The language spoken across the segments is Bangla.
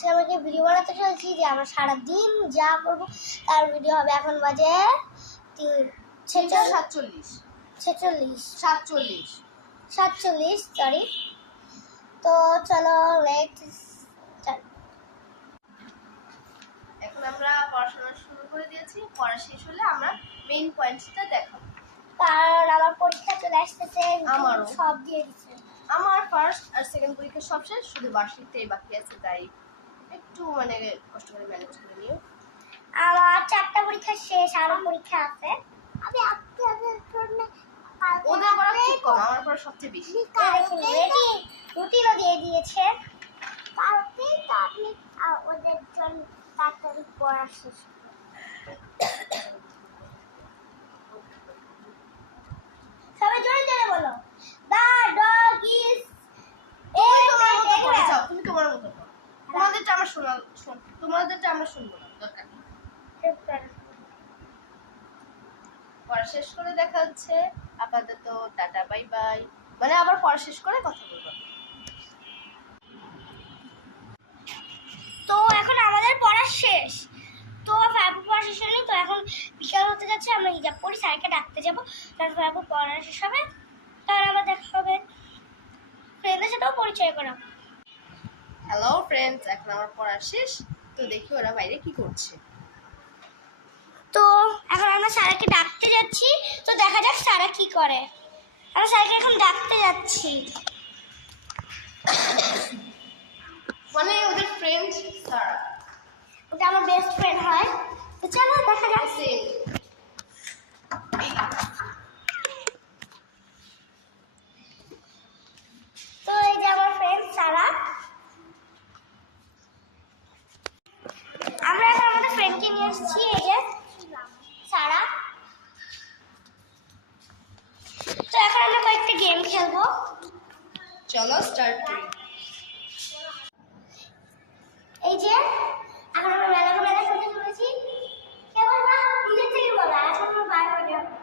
আজকে আমাকে ভিডিও বানাতে চলেছি যে আমরা সারাদিন যা করবো তার ভিডিও হবে। এখন বাজে 47 সরি। তো চলো এখন আমরা পড়াশোনা শুরু করে দিয়েছি, পড়া শেষ হলে আমরা মেইন পয়েন্টসটা দেখাবো। কারণ আমার পরীক্ষা চলে আসতেছে, আমারও সব দিয়ে দিচ্ছে। আমার ফার্স্ট আর সেকেন্ড পরীক্ষা সব শেষ, শুধু বার্ষিকটাই বাকি আছে, তাই একটু মানে কষ্ট করে ম্যানেজ করে নিও। আমার 4টা পরীক্ষা শেষ, আরো পরীক্ষা আছে। আমি আপনাদের জন্য ওদের পড়া খুব কম, আমার পড়া সবচেয়ে বেশি। রুটিনও দিয়ে দিয়েছে, কালকেই তো আপনি ওদের জন্য তাড়াতাড়ি পড়া শেষ। সবাই জোরে জোরে বলো, দা ডগ ইজ। তুমি তোমার মতো পড়ো, তোমাদেরটা আমরা তোমাদেরটা আমরা শুনবো না, দরকার নেই। পড়া শেষ করে দেখা হচ্ছে, আপাতত টাটা বাই বাই, মানে আবার পড়া শেষ করে কথা বলবো। তো এখন আমাদের পড়া শেষ, তো ফাইভের পড়া শেষ হয়নি, তো এখন বিকাল হতে যাচ্ছে, আমরা হিজাব পড়ি, স্যারকে ডাকতে যাবো, তারপর ফাইভের পড়া শেষ হবে, তার আবার দেখা হবে, ফ্রেন্ডদের সাথেও পরিচয় করা। হ্যালো ফ্রেন্ডস, এখন আমার পড়া শেষ, তো দেখি ওরা বাইরে কি করছে। তো এখন আমরা স্যারকে ডাকতে যাচ্ছি, তো দেখা যাক স্যারা কি করে। আমরা স্যারকে এখন ডাকতে যাচ্ছি, মানে ওদের ফ্রেন্ড স্যার, ওটা আমার বেস্ট ফ্রেন্ড হয়। তো চলো দেখা যাক। তো এই যে আমার ফ্রেন্ড সারা, আমরা এখন আমাদের ফ্রেন্ডকে নিয়ে এসেছি, এই যে সারা। তো এখন আমরা কয়েকটা গেম খেলবো, চলো স্টার্ট করি। এই যে এখন আমরা মেলা খেলতে চলেছি। কেবল না নিজের থেকে বলা, এখন আমরা বাইরে বের হবো।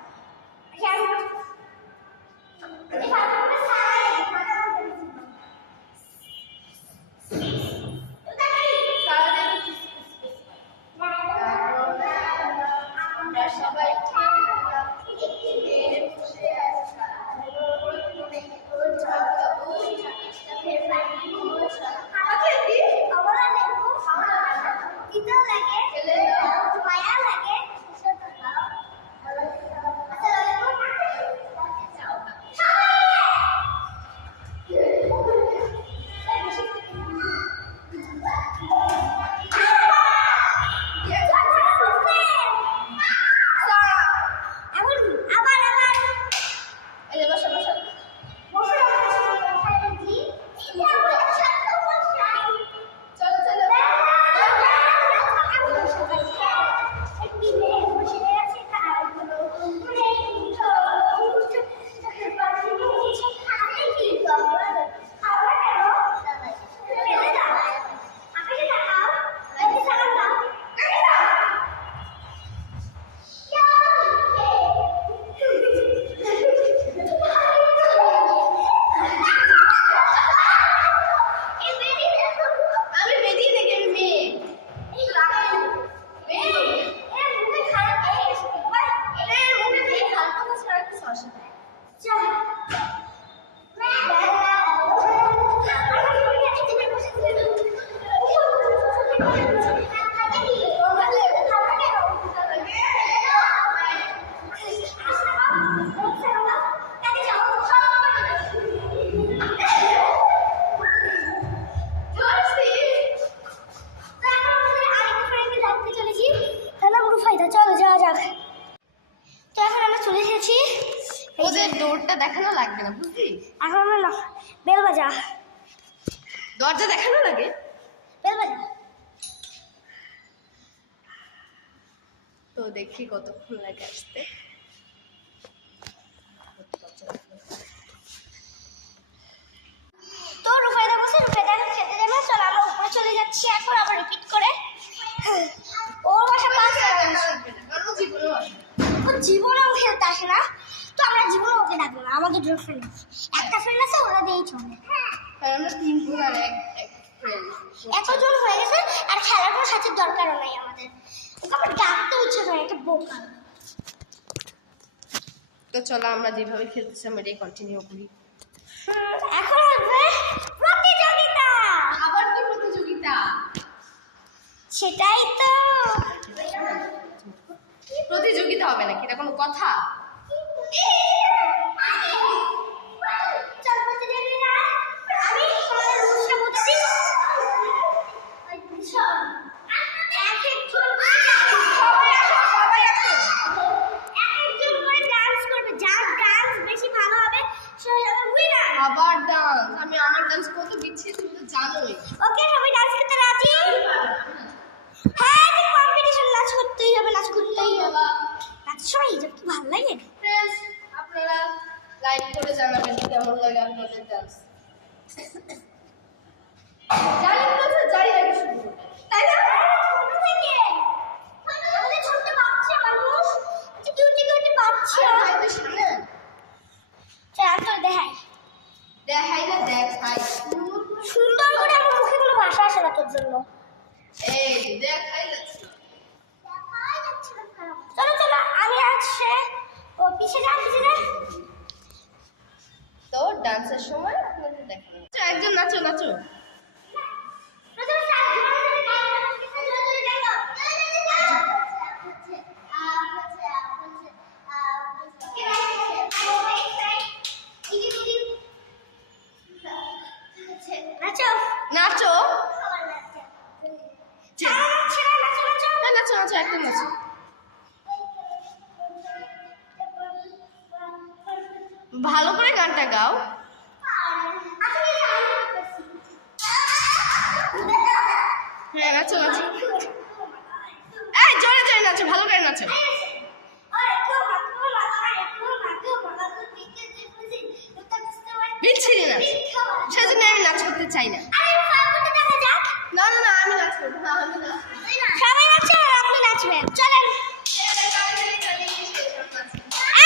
দৌড়টা দেখানো লাগবে না, বুঝলি? এখন আমরা বেল বাজা, দরজা দেখানো লাগে, বেল বাজা। তো দেখি কতক্ষণ লাগে আসতে। তো রুফাইদা বসে, রুফাইদা এখন খেতে যাবে। চল আমরা উপরে চলে যাচ্ছি এখন, আবার রিপিট করে। ওর বাসা জীবনেও খেলতে আসে না, তো আমরা জীবনে ওকে ডাকবো না। আমাদের দুটো ফ্রেন্ড, একটা ফ্রেন্ড আছে, ওরা দিয়েই চলে। আমরা 3 জন আর এক এতজন হয়ে গেছে আর খেলার কোনো সাথে দরকারও নাই আমাদের। ওকে আবার ডাকতে উঠছে না, এটা বোকা। তো চলো আমরা যেভাবে খেলতেছি আমরা এটাই কন্টিনিউ করি। এখন আসবে প্রতিযোগিতা। আবার কি প্রতিযোগিতা? সেটাই তো। প্রতিযোগিতা হবে নাকি, এটা কোনো কথা? চল প্রতিযোগিতা। আমি তোমাদের রুলসটা বলে দিই। শোন, এক একজন সবাই আসো, সবাই আসো। এক একজন করে ডান্স করবে, যার ডান্স বেশি ভালো হবে সে হবে উইনার। আবার ডান্স? আমি আমার ডান্স কত বিচ্ছিরি তুমি তো জানোই। ওকে, সবাই ডান্স করতে রাজি? হ্যাঁ, এটা কম্পিটিশন, নাচ করতেই হবে, নাচ করতেই হবে। নাচ সবাই এটা কি ভালো লাগে? ফ্রেন্ডস আপনারা লাইক করে জানাবেন কেমন লাগে আপনাদের ডান্স। জানি বলছে জানি আগে শুরু করবে, তাই না? ছোট থেকে আমাদের ছোট্ট বাচ্চা মানুষ, কিউটি কিউটি বাচ্চা। ভাই তো সামনে চল আমি তোর দেখাই। দেখাই না, দেখাই সুন্দর করে আমার মুখে কোনো ভাষা আসে না তোর জন্য। এই দেখাই যাচ্ছে। চলো চলো, আমি আসছে। ও পিছে যা, পিছে যা। তো ডান্সের সময় আপনাদের দেখানো একজন নাচো নাচো। নাচো নাচো নাচো নাচো নাচো একদম নাচো। ভালো করে গানটা গাও। হ্যাঁ নাচো নাচো, এই জোরে জোরে নাচো, ভালো করে নাচো। বিচ্ছিরি নাচ, সেজন্য আমি নাচ করতে চাই না। না না না আমি নাচ করবো না, আমি নাচ সবাই নাচছে আর আপনি নাচবেন, চলেন।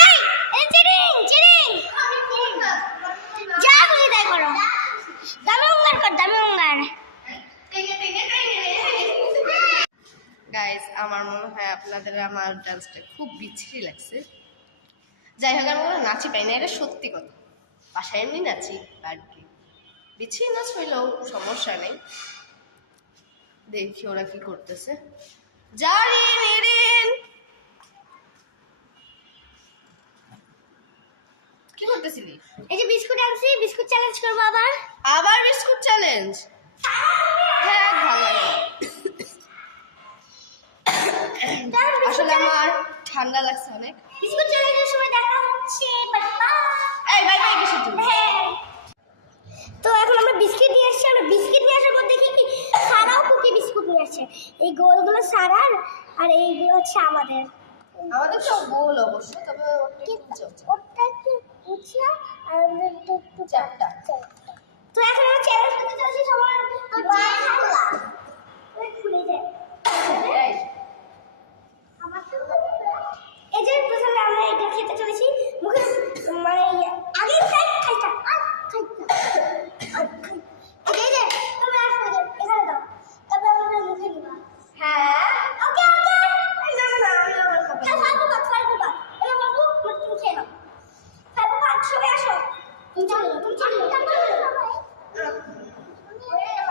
এই এই চিরিং চিরিং, যা খুশি তাই করো। দামি উঙ্গার কর, দামি উঙ্গার। গাইস আমার মনে হয় আপনাদের আমার ডান্সটা খুব বিচ্ছিরি লাগছে। যাই হোক আমি কোনো নাচি পাই না, এটা সত্যি কথা। বাসায় এমনি নাচি আর কি, বিচ্ছিরি নাচ হইলেও সমস্যা নেই। দেখি ওরা কি করতেছে। জারিন ইরিন কি করতেছিলি? এই যে বিস্কুট আনছি, বিস্কুট চ্যালেঞ্জ করবো আবার। আবার বিস্কুট চ্যালেঞ্জ? হ্যাঁ ভালো লাগে। আসলে আমার ঠান্ডা লাগছে অনেক। বিস্কুট চ্যালেঞ্জের সময় দেখা হচ্ছে, বাই বাই। এই বাই বাই কিসের জন্য? হ্যাঁ। তো এখন আমরা বিস্কিট নিয়ে আসছি, আমরা বিস্কিট নিয়ে আসার পর দেখি কি সারাও কুকি বিস্কুট নিয়ে আসছে। এই গোলগুলো সারার আর এইগুলো হচ্ছে আমাদের। আমাদের তো গোল অবশ্য, তবে ওটা একটু উঁচু উঁচু। ওটা একটু উঁচা আর আমাদেরটা একটু চাপটা। তো এখন আমরা চ্যালেঞ্জ করতে চলেছি সবার হাল্লা খুলে যায়। এই, এই যে প্রথমে আমরা এটা খেতে চলেছি, মুখে মানে আগে খাই খাইটা এই যে তুমি আসো, এখানে দাও, তারপর আমরা মুখে নিবা। হ্যাঁ ওকে ওকে। না না না আমি আমার খাবো না। ফাইভ বাত এবার বাবু তুমি খেয়ে নাও। ফাইভ বাত সবাই আসো, তুমি চলো তুমি চলো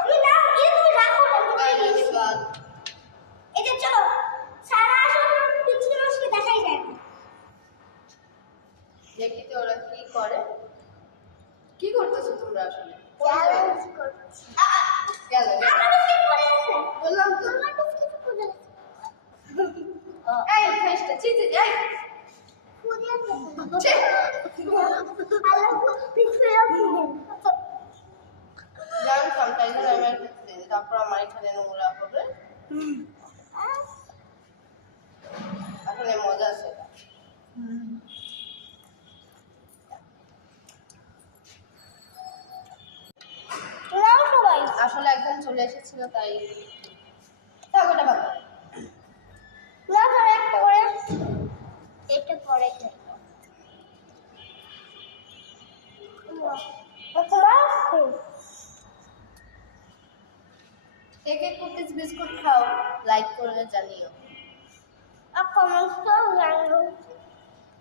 তুমি নাও, তুমি রাখো না, তুমি ধন্যবাদ। এই যে চলো সারা আসো, পিছনে মানুষকে দেখাই যায় না। দেখি তো ওরা কি করে। কি করতেছো তোমরা আসলে? চ্যালেঞ্জ করছি। গেল আমার বিস্কিট পড়ে গেছে, বললাম তো। আমার বিস্কিট পড়ে গেছে। এই খাইসটা চিচি এই পুড়িয়ে ছি। আল্লাহ পিছনে জানতাম তাই জন্য আমি আর খেতে দিই। তারপর আমার এখানে নোংরা হবে। আসলে মজা আছে এটা। নাও সবাই। আসলে একজন চলে এসেছিল তাই ওটা ভালো। না ধরে একটা করে এটা পরে খেলো। কে কে কুকিজ বিস্কুট খাও লাইক করে জানিও। আর কমেন্টস করো জানবো।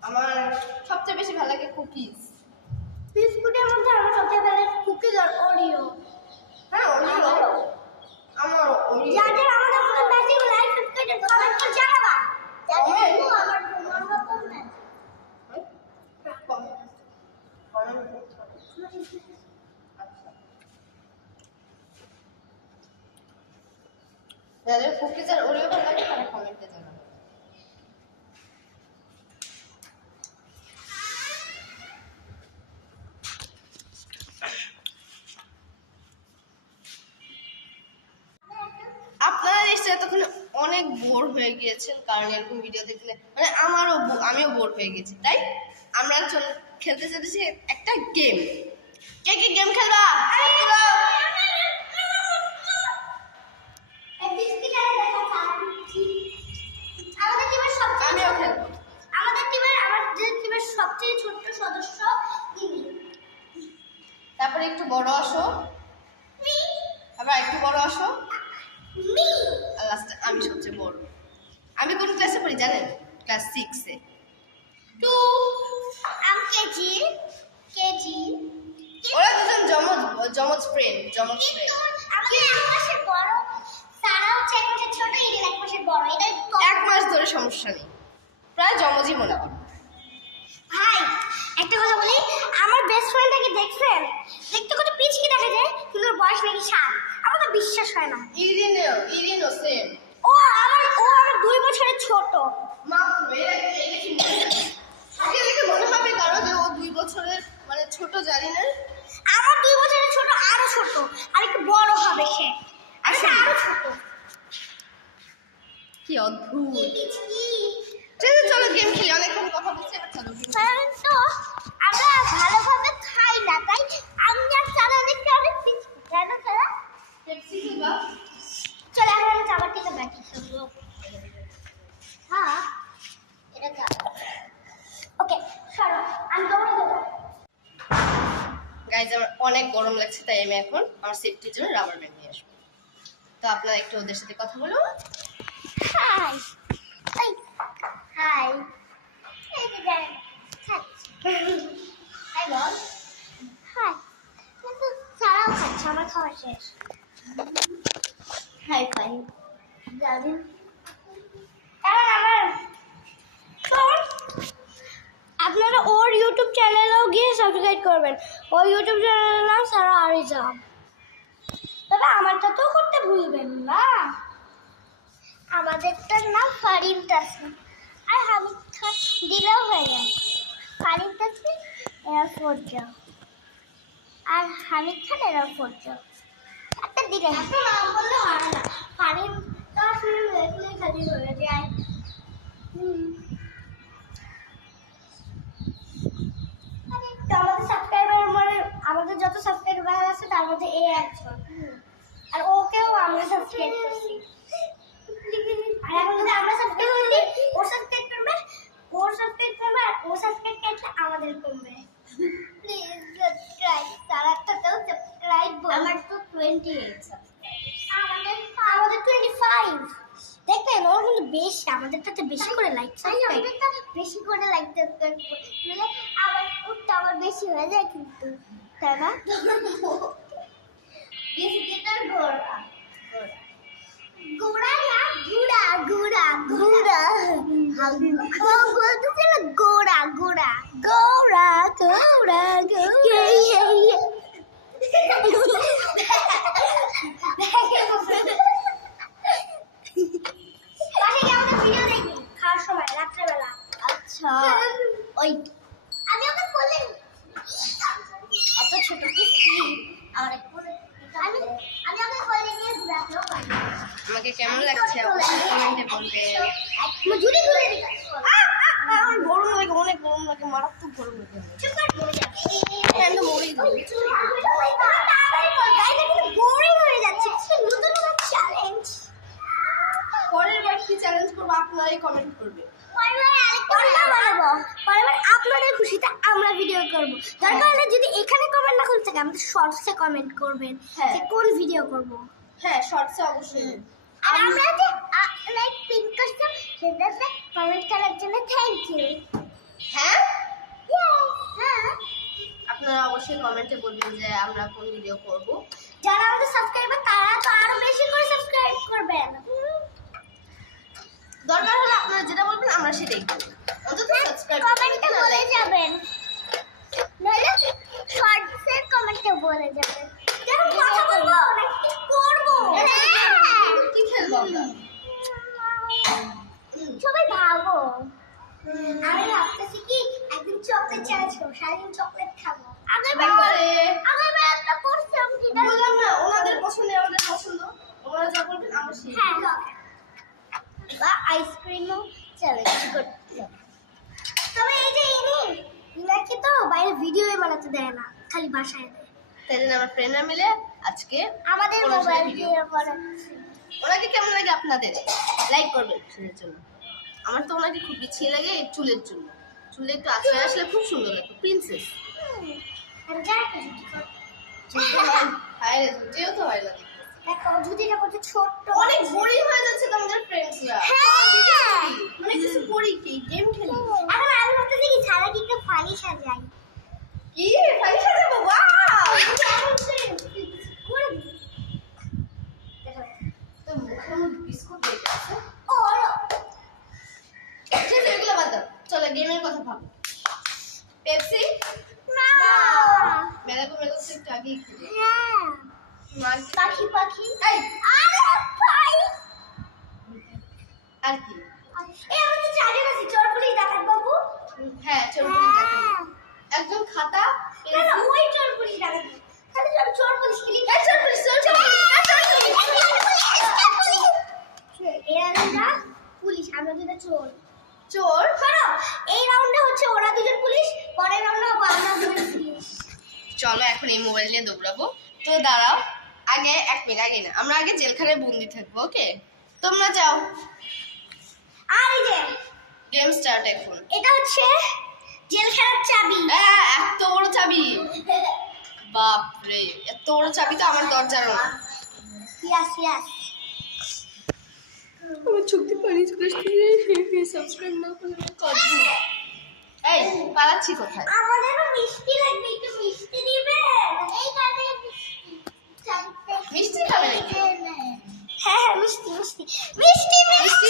আমার সবচেয়ে বেশি ভালো লাগে কুকিজ। বিস্কুটের মধ্যে আমার সবচেয়ে ভালো লাগে কুকিজ আর ওরিও। হ্যাঁ ওরিও, আমার ওরিও। যাদের আমাদের মতো বেশি লাইক সাবস্ক্রাইব কমেন্ট করে জানাবা। আমার তোমার মতো না। যাদের কুকিজ আর ওরিও ভালো লাগে তারা কমেন্টে জানাবে। আপনারা নিশ্চয়ই এতক্ষণ অনেক বোর হয়ে গিয়েছেন, কারণ এরকম ভিডিও দেখলে মানে আমিও বোর হয়ে গেছি। তাই আমরা খেলতে চলেছি একটা গেম। কে কে গেম খেলবা? আমিও খেলবো। আমাদের টিমের সবচেয়ে ছোট্ট সদস্য ইনি। তারপরে একটু বড় আসো, আবার একটু বড় আসো, আর লাস্টে আমি সবচেয়ে বড়। আমি কোন ক্লাসে পড়ি জানেন? ক্লাস 6-এ। আমি কেজি। ওরা দুজন জমজ ফ্রেন্ড। আমাদের এক মাসের বড়, সারা হচ্ছে এক মাসের ছোট, ইরিন এক মাসের বড়। এটাই তো 1 মাস ধরে সমস্যা নেই, প্রায় জমজই মনে করো। ভাই একটা কথা বলি, আমার বেস্ট ফ্রেন্ডটাকে দেখছেন? দেখতে কত পিচকি দেখা যায়, কিন্তু ওর বয়স নাকি 7। আমার তো বিশ্বাস হয় না। ইরিনও সেম। ও আমার 2 বছরের ছোট। মাত্র আগে দেখে মনে হবে কারো যে ও 2 বছরের মানে ছোট, জানি না। আমার 2 বছরের ছোট, আরো ছোট, আর একটু বড় হবে সে। আসলে আরো ছোট। কি অদ্ভুত। পিচকি। চলো গেম খেলি, অনেকক্ষণ কথা বলছি, এবার চলো game খেলি। কারণ তো আমরা ভালোভাবে খাই না, তাই আমি আর সারা দেখতে অনেক পিচকি, তাই না সারা? পেপসি খেলবা? চলো এখন আমি চাবার থেকে ব্যাটি খেলবো। হ্যাঁ এটা চাবা। ওকে সরো, আমি দৌড়ে দেবো। গাইজ আমার অনেক গরম লাগছে, তাই আমি এখন আমার সেফটির জন্য রাবার ব্যান্ড নিয়ে আসবো। তো আপনারা একটু ওদের সাথে কথা বলুন। হাই হাই, এই যে দেখ, হাই বল। হাই, কিন্তু সারাও খাচ্ছে, আমার খাওয়া শেষ। হাই ফাই যাবেন। আপনারা ওর ইউটিউব চ্যানেলেও গিয়ে সাবস্ক্রাইব করবেন। ওর ইউটিউব চ্যানেলের নাম সারা আরিজাম। তবে আমারটা তো করতে ভুলবেন না। আমাদেরটার নাম ফারিন তাসনিম, আর হামিদ খান দিলেও হয়ে যায়। ফারিন তাসনিম এরা 4 যাও, আর হামিদ খান এরা 4 যাও। একটা দিলে এত নাম বললে হয় না। ফারিন তাসনিম লেখলে খালি হয়ে যায়। তো আমাদের সাবস্ক্রাইবার মানে আমাদের যত সাবস্ক্রাইবার আছে তার মধ্যে এ একজন, আর ওকেও আমরা সাবস্ক্রাইব করছি। আর এখন যদি আমরা সাবস্ক্রাইব করি, ও সাবস্ক্রাইব করবে, ওর সাবস্ক্রাইব করবে, আর ও সাবস্ক্রাইব করলে আমাদের করবে। প্লিজ সাবস্ক্রাইব, তারাটাও সাবস্ক্রাইব। আমার তো 28 সাবস্ক্রাইব, আমাদের 25। দেখবেন ওর কিন্তু বেশি, আমাদেরটাতে বেশি করে লাইক সাবস্ক্রাইব, বেশি করে লাইক সাবস্ক্রাইব করলে আবার ওটা আবার বেশি হয়ে যায় কিন্তু, তাই না? বিস্কিটের গোড়া গোড়া না গুড়া গুড়া গুড়া বলতেছিল গোড়া গোড়া গোড়া গোড়া খাওয়ার সময় রাত্রেবেলা। আচ্ছা ওই আমি ওকে বলে এত ছোট পিসি আমার আমি ওকে বলে নিয়ে ঘুরাতেও পারি। আমাকে কেমন লাগছে অবশ্যই কমেন্টে বলবেন। মজুরি করে দিই। আমার গরম লাগে, অনেক গরম লাগে, মারাত্মক গরম লাগে। চুপ করে মরে যাবে। আমি তো মরেই যাবো। বোরিং হয়ে যাচ্ছে, নতুন নতুন চ্যালেঞ্জ। পরের বার কি চ্যালেঞ্জ করবো আপনারাই কমেন্ট করবেন। পরেরবার আপনাদের খুশিতে আমরা ভিডিও করব। দরকার হলে যদি এখানে কমেন্ট না করতে থাকে, আমাদের শর্টসে কমেন্ট করবেন যে কোন ভিডিও করব। হ্যাঁ শর্টসে অবশ্যই। আর আমরা যে লাইক পিন করতাম সেটাতে কমেন্ট করার জন্য থ্যাংক ইউ। হ্যাঁ হ্যাঁ আপনারা অবশ্যই কমেন্টে বলবেন যে আমরা কোন ভিডিও করব। যারা আমাদের সাবস্ক্রাইবার তারা তো আরো বেশি করে সাবস্ক্রাইব করবেন। দরকার হলে আপনারা যেটা বলবেন আমরা সেটাই করব। অন্তত সাবস্ক্রাইব কমেন্টে বলে যাবেন, নইলে শর্টসের কমেন্টে বলে যাবেন। যেমন কথা বলবো নাকি করবো। কি খেলবো আমরা? সবাই ভাবো আমি ভাবতেছি কি একদিন চকলেট চ্যালেঞ্জ করবো, সারাদিন চকলেট খাবো। আগেরবার একটা করছিলাম যেটা বললাম না ওনাদের পছন্দ আমাদের পছন্দ, ওনারা যা বলবেন আমরা সেই হ্যাঁ বা আইসক্রিমও চ্যালেঞ্জ করতে। তবে এই যে ইনাকে তো বাইরে ভিডিও বানাতে দেয় না, খালি বাসায় দেয়। তাই জন্য আমার ফ্রেন্ডরা মিলে আজকে আমাদের ওনার সাথে মোবাইল ভিডিও দিয়ে বানাচ্ছে। ওনাকে কেমন লাগে আপনাদের লাইক করবেন সেটার জন্য। আমার তো ওনাকে খুব ইচ্ছে লাগে এই চুলের জন্য, চুলে একটু আছড়ে আসলে খুব সুন্দর লাগে, প্রিন্সেস। আমি যাই যেও তো হয় না দেখো ঝুটিটা কত ছোট্ট, অনেক বোরিং হয়ে যাচ্ছে তো আমাদের ফ্রেন্ডসরা। হ্যাঁ মানে কিছু করি কি গেম খেলি। এখন আমি ভাবতেছি কি সারা কি একটা ফানি সাজাই। কি ফাইল সাজাবো? ওয়াও তো মুখে বিস্কুট দিয়ে আছে। ঠিক আছে এগুলো বাদ দাও, চলো গেমের কথা ভাবো। পেপসি মেলা তো একটু আগেই খেলি। পাখি পাখি এই আর কি? আমাদের চার্জার আছে, চোর পুলিশ ডাকাত বাবু। হ্যাঁ চোর পুলিশ ডাকাত। একজন খাতা ওই চোর পুলিশ ডাকাত তাহলে চোর পুলিশ খেলি। চোর পুলিশ এরা দুটা পুলিশ, আমরা দুটা চোর। চোর শোনো এই রাউন্ডে হচ্ছে ওরা দুজন পুলিশ, পরের রাউন্ডে আমরা দুজন পুলিশ। চলো এখন এই মোবাইল নিয়ে দৌড়াবো। তো দাঁড়াও, আগে 1 মিনিট আগে না, আমরা আগে জেলখানায় বন্দি থাকবো। ওকে তোমরা যাও। আর এই যে গেম স্টার্ট এখন। এটা হচ্ছে জেলখানার চাবি। এত বড় চাবি, বাপরে এত বড় চাবি তো আমার দরজারও না। ইয়াস ইয়াস আমার চোখ দিয়ে পানি চলে আসছে। সাবস্ক্রাইব না করলে কাঁদবো। এই পালাচ্ছি কোথায়? আমাদেরও মিষ্টি লাগবে, একটু মিষ্টি দিবেন। এই কানে মিষ্টি খাবে নাকি? হ্যাঁ হ্যাঁ মিষ্টি মিষ্টি মিষ্টি মিষ্টি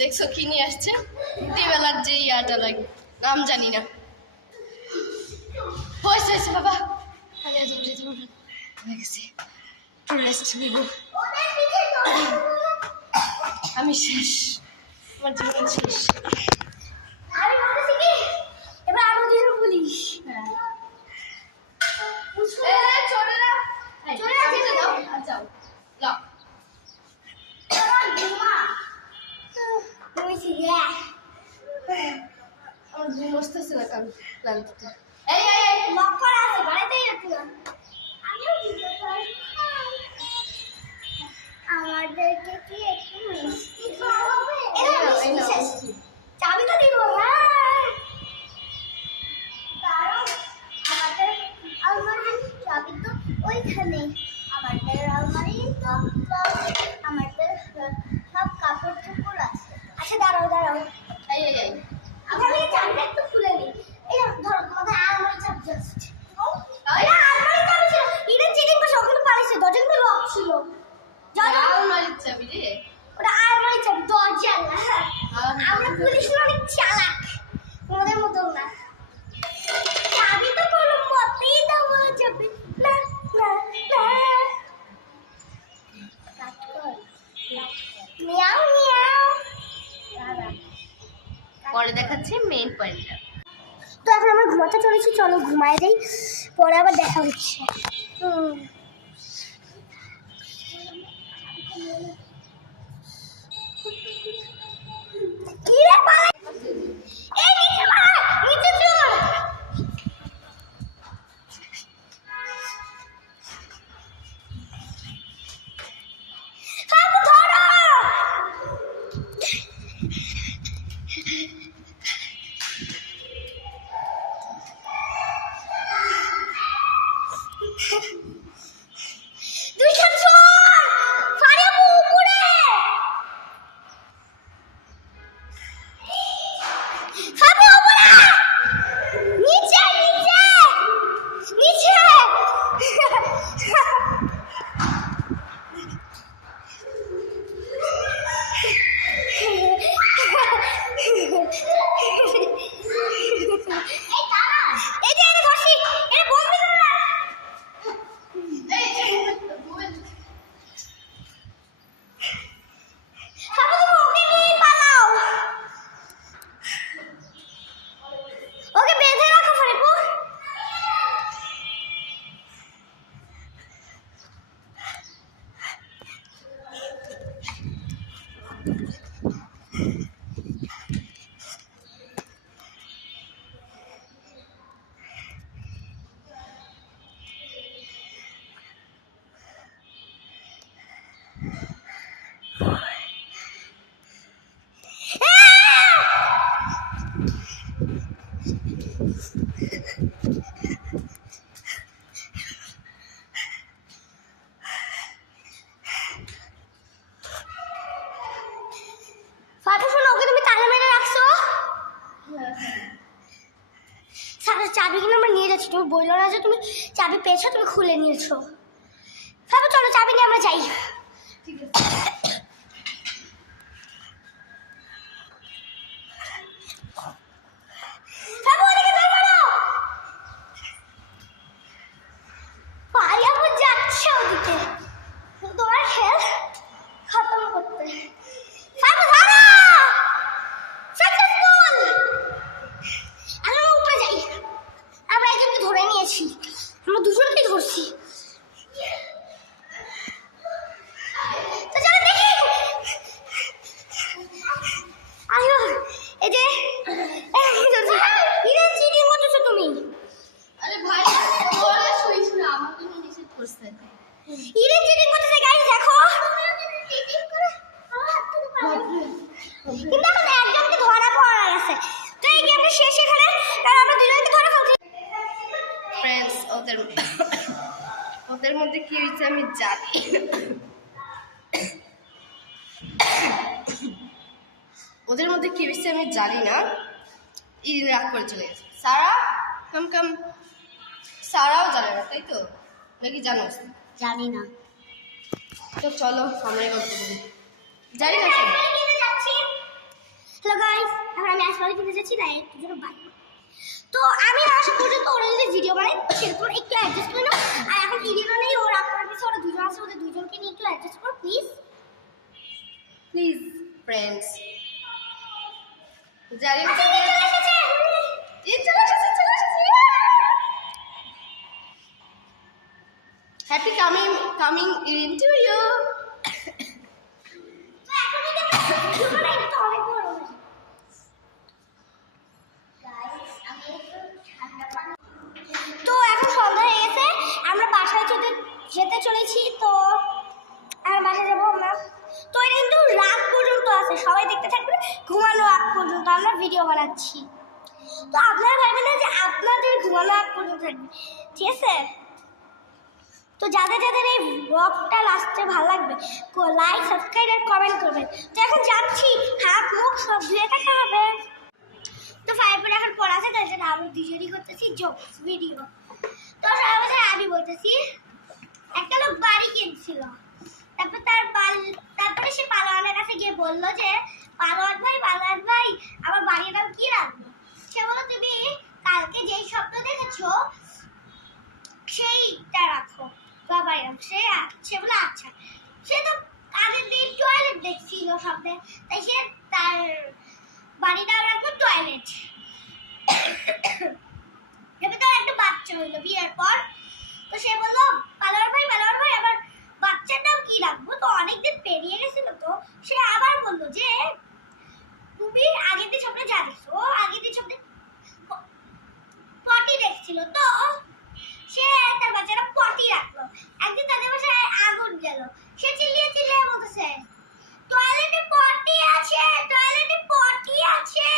দেখছো কি নিয়ে আসছে? টিবেলার যে ইয়াটা লাগে নাম জানি না। হয়েছে বাবা, আমি শেষ, আমার জীবন শেষ। এবার আরো দুজন পুলিশ। আমার ঘুম আসতেছে না কারণ ক্লান্তিতে। লক্ষ্য আছে বাড়াতেই যাচ্ছি না। আমিও ওইখানে আমাদের আলমারি তো আমাদের সব কাপড় চোপড় আছে। আচ্ছা দাঁড়াও দাঁড়াও, আমি চাবিটা একটু খুলে নিই। এই ধরো তোমাদের আলমারি চাবি জাস্ট আলমারি চাবি ছিল, এটা চিটিং করছে, ওখানে পালিয়েছে, দরজা কিন্তু লক ছিল। আলমারির চাবি রে, ওটা আলমারি চাবি, দরজা না। আমরা পুলিশ অনেক চালাক, তোমাদের মতো না। চাবি তো কোনো মতেই দেবো চাবি না না না। মিয়াও মিয়াও। পরে দেখাচ্ছি মেইন পয়েন্টটা। তো এখন আমরা ঘুমাতে চলেছি, চলো ঘুমায় যাই, পরে আবার দেখা হচ্ছে। কি রে পালা, এই নিচে পালা, নিচে চল। কাকু ধরো। দুইটা চোর ফারিয়াবু উপরে, ফাবি উপরে, নিচে নিচে নিচে। এই যে ধরছি, এটা বলবি না। ফাবি তুমি ওকে নিয়ে পালাও, ওকে বেঁধে রাখো ফারিয়াবু। ফাবি শোনো, ওকে তুমি তালা মেরে রাখছো। সারা চাবি কিনে আমরা নিয়ে যাচ্ছি, তুমি বললো না যে তুমি চাবি পেয়েছো, তুমি খুলে নিয়েছো। ফাবি চলো চাবি নিয়ে আমরা যাই। ঠিক আছে। ফাবি ওদিকে বের করো। ফারিয়াবু যাচ্ছে ওদিকে তোমার খেল খতম করতে। ফাবি ধরো, সাকসেসফুল। আমরা উপরে যাই, আমরা একজনকে ধরে নিয়েছি, আমরা দুজনকেই ধরছি। তো চলো দেখি। আয়ো এই যে ইরে চিটিং করতেছো তুমি। আরে ভাই ওরা শুইছ না, আমাকে নিষেধ করছে। ইরে চিটিং করতেছে গাইস, দেখো চিটিং করে আমার হাত থেকে পালাইছে। কিন্তু এখন একজনকে ধরা পড়া গেছে, তো এই গেমটা শেষ এখানে, কারণ আমরা দুজনকে ধরে ফেলছি। ফ্রেন্ডস, ওদের মধ্যে কি হয়েছে আমি জানি। ওদের মধ্যে কি হয়েছে আমি জানি না, ইরিন রাগ করে চলে গেছে। সারা কাম কাম, সারাও জানে না তাই তো, নাকি জানো? জানি না। তো চলো আমরাই গল্প করি। জানি না সব। হ্যালো গাইস, এখন আমি আসলে কিনতে যাচ্ছি, তাই দুজন বাই। তো আমি আসা পর্যন্ত ওরা যদি ভিডিও বানাই সেটা তোমরা একটু অ্যাডজাস্ট করে নাও। আর এখন ইরিনও নেই, ওরা আপনার পিছনে ওরা দুজন আছে, ওদের দুজনকে নিয়ে একটু অ্যাডজাস্ট করো প্লিজ প্লিজ ফ্রেন্ডস। জানি না। আচ্ছা ইরিন চলে এসেছে। চলে এসেছে। Happy coming Irene to you. তো এখন যদি আমরা ভিডিও বানাই এটা তো অনেক বড় হয়ে যাবে। গাইস আমি একটু ঠান্ডা পানি। তো এখন সন্ধ্যা হয়ে গেছে, আমরা বাসায় যেতে চলেছি। তো আর বাসায় যাবো আমরা। তো এটা কিন্তু রাত পর্যন্ত আছে, সবাই দেখতে থাকবে, ঘুমানো আগ পর্যন্ত আমরা ভিডিও বানাচ্ছি। তো আপনারা ভাববেন না যে আপনাদের ঘুমানো আগ পর্যন্ত থাকবে, ঠিক আছে? তো যাদের যাদের এই ব্লগটা লাস্টে ভালো লাগবে লাইক সাবস্ক্রাইব আর কমেন্ট করবেন। তো এখন যাচ্ছি, হাত মুখ সব ধুয়ে থাকা হবে। তো ফাইভের এখন পড়া আছে, তাই জন্য আমরা দুজনই করতেছি জোকস ভিডিও। তো আমাদের আমি বলতেছি, একটা লোক বাড়ি কিনছিল, তারপরে সে পালোয়ানের কাছে গিয়ে বললো যে পালোয়ান ভাই আমার বাড়ির নাম কি রাখবো? সে বললো তুমি কালকে যেই স্বপ্ন দেখেছো সেইটা রাখো বাবার নাম। সে বলে আচ্ছা। সে তো আগের দিন টয়লেট দেখছিল স্বপ্নে, তাই সে তার বাড়ির নাম রাখলো টয়লেট। এবার তার একটা বাচ্চা হইলো বিয়ের পর। তো সে বললো পালোয়ার ভাই আমার বাচ্চার নাম কি রাখবো? তো অনেকদিন পেরিয়ে গেছিল, তো সে আবার বললো যে তুমি আগের দিন স্বপ্নে যা দেখছো, আগের দিন স্বপ্নে পটি দেখছিল, তো সে তার বাচ্চাটা পটি রাখলো। একদিন তাদের বাসায় আগুন গেল, সে চিল্লিয়ে চিল্লিয়ে বলতেছে টয়লেটে পটি আছে, টয়লেটে পটি আছে,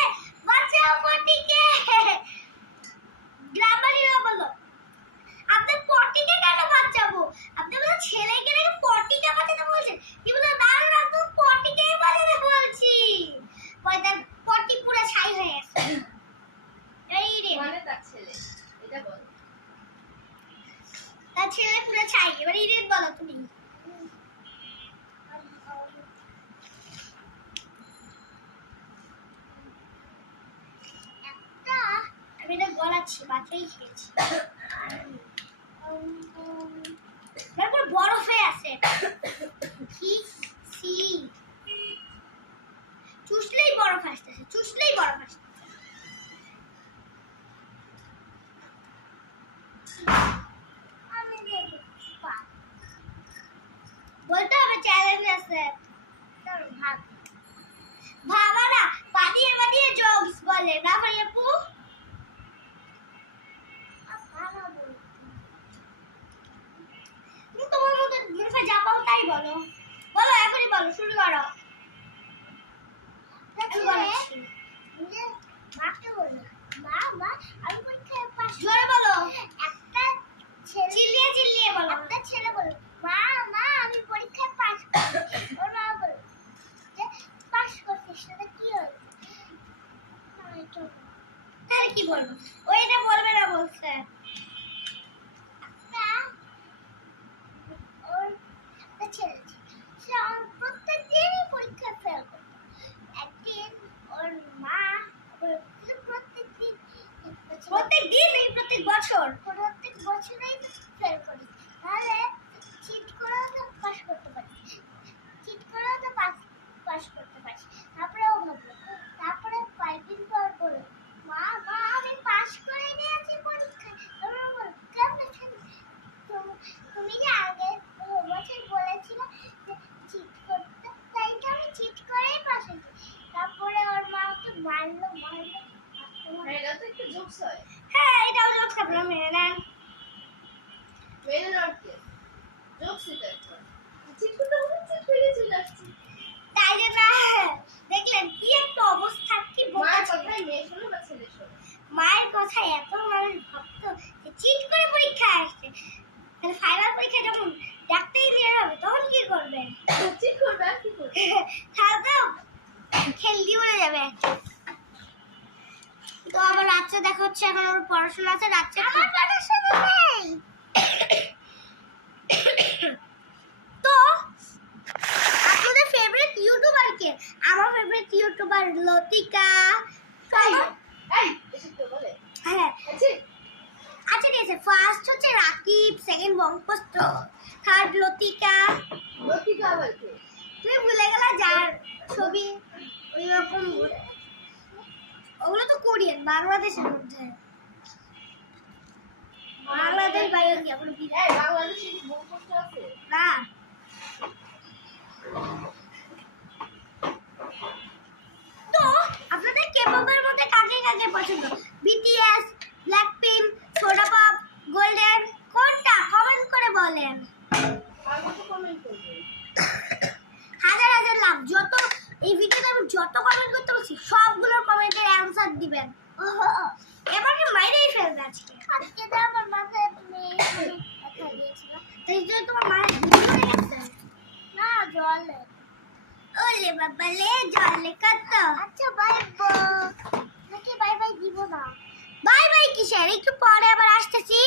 বাঁচাও পটিকে। গ্রামবাসীরা বললো আপনার পটিকে কেন বাঁচাবো? আপনি বলে ছেলেকে রেখে পটিকে বাঁচাতে বলছেন? কি বলে না তো পটিকেই বাঁচাতে বলছি। পরে তার পটি পুরো ছাই হয়ে গেছে। এই রে মানে তার ছেলে, এটা বল। তার ছেলে পুরো ছাই। এবার ইরেন বলো তুমি। আমি এটা গলাচ্ছি, বাচ্চাই খেয়েছি। পুরো বরফ হয়ে আছে। কি সি চুষলেই বরফ আসতেছে, চুষলেই বরফ আসতেছে। বলতে হবে চ্যালেঞ্জ আছে। ভাবা না, বানিয়ে বানিয়ে জোকস বলে না ভাই আপু। তোমার মতো মুখে যা পাও তাই বলো, বলো এখনই বলো, শুরু করো। জোরে বলো, একটা চিল্লিয়ে চিল্লিয়ে বলো। একটা ছেলে বলো মা আমি পরীক্ষায় পাস করেছি। ওর মা বলো যে পাস করছিস, সেটা কি হলো? তাহলে কি বলবো? ওইটা বলবে না বলছে। ওর একটা ছেলে সে প্রত্যেক দিনই পরীক্ষায় ফেল করতো। একদিন ওর মা প্রত্যেক বছরেই ফেল করি, তাহলে চিট করেও তো পাস করতে পারি, চিট করেও তো পাস করতে পারি। তারপরে ও ভাবলো, তারপরে কয়েকদিন পর বললো মা আমি পাস করে নিয়েছি পরীক্ষায়। তারপরে বললো কেমন তুমি যে আগে বছর বলেছিলে যে চিট করতে, তাই তো আমি চিট করেই পাস হয়েছি। তারপরে ওর মা ওকে মারলো। এটা তো একটু জোকস হয়। হ্যাঁ এটাও জোকস, আপনারা মেনে নেন। মেনে নাও কি জোকস এটা একটা চিট করতে হবে, চিট করে চলে আসছি। তাই জন্য দেখলেন কি একটা অবস্থা, কি মায়ের কথাই মেয়ে শোনো বা ছেলে শোনো? মায়ের কথা এত মানুষ ভাবতো যে চিট করে পরীক্ষায় আসছে, তাহলে ফাইনাল পরীক্ষা যখন ডাক্তারি ক্লিয়ার হবে তখন কি করবে? চিট করবে আর কি করবে? তাহলে তো খেলদি উড়ে যাবে। তো আবার রাত্রে দেখা হচ্ছে, এখন ওর পড়াশোনা আছে, রাত্রে আমার পড়াশোনা নেই। তো আপনাদের ফেভারিট ইউটিউবার কে? আমার ফেভারিট ইউটিউবার লতিকা। এই এসব তো বলে। হ্যাঁ আছে আচ্ছা ঠিক আছে, ফার্স্ট হচ্ছে রাকিব, সেকেন্ড বঙ্কোস্ত্র, থার্ড লতিকা। লতিকা আবার কে? তুমি ভুলে গেলা যার ছবি ওই রকম, ওগুলো তো কোরিয়ান, বাংলাদেশের মধ্যে। বাংলাদেশ বাইরে কি আপনার এই বাংলাদেশে কি বঙ্কোস্ত্র আছে? না। তো আপনাদের কে-পপের মধ্যে কাকে কাকে পছন্দ? BTS, Blackpink, soda pop, golden, কোনটা কমেন্ট করে বলেন। আমাকে কমেন্ট করবেন। হাজার হাজার লাভ, যত এই ভিডিওতে আমি যত কমেন্ট করতে বলছি সবগুলোর কমেন্টের অ্যানসার দিবেন। এবার কি মাইরেই ফেলবে আজকে। আজকে তো আমার মাথায় তুমি কথা দিয়েছিল। এই যে তোমার মায়ের ভিডিও হয়ে গেছে না জলে ওলে বাবা লে জলে কত আচ্ছা বাই নাকি বাই বাই দিব না বাই বাই কিসের একটু পরে আবার আসতেছি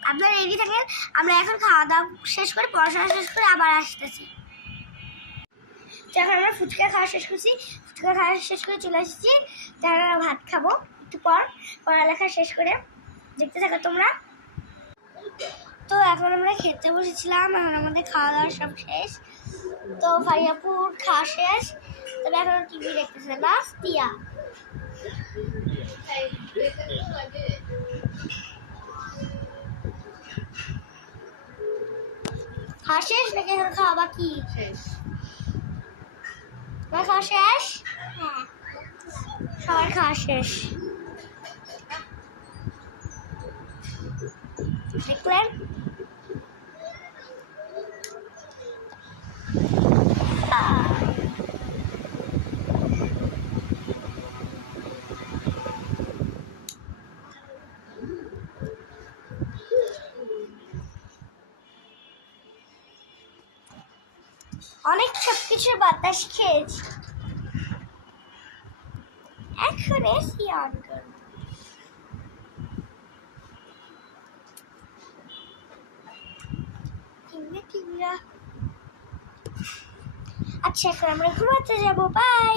আপনারা রেডি থাকেন আমরা এখন খাওয়া দাওয়া শেষ করে পড়াশোনা শেষ করে আবার আসতেছি তো এখন আমরা ফুচকা খাওয়া শেষ করছি ফুচকা খাওয়া শেষ করে চলে এসেছি তারপর আমরা ভাত খাবো একটু পর পড়ালেখা শেষ করে দেখতে থাকো তোমরা তো এখন আমরা খেতে বসেছিলাম এখন আমাদের খাওয়া দাওয়া সব শেষ তো ভাইয়াপুর খাওয়া শেষ তবে এখন টিভি দেখতেছে নাস্তিয়া খাওয়া শেষ নাকি এখন খাওয়া বাকি শেষ। তোমার খাওয়া শেষ হ্যাঁ সবার খাওয়া শেষ দেখলেন অনেক সব কিছুর বাতাস খেয়েছি এখন এসি অন করব আচ্ছা এখন আমরা ঘুমাতে যাবো বাই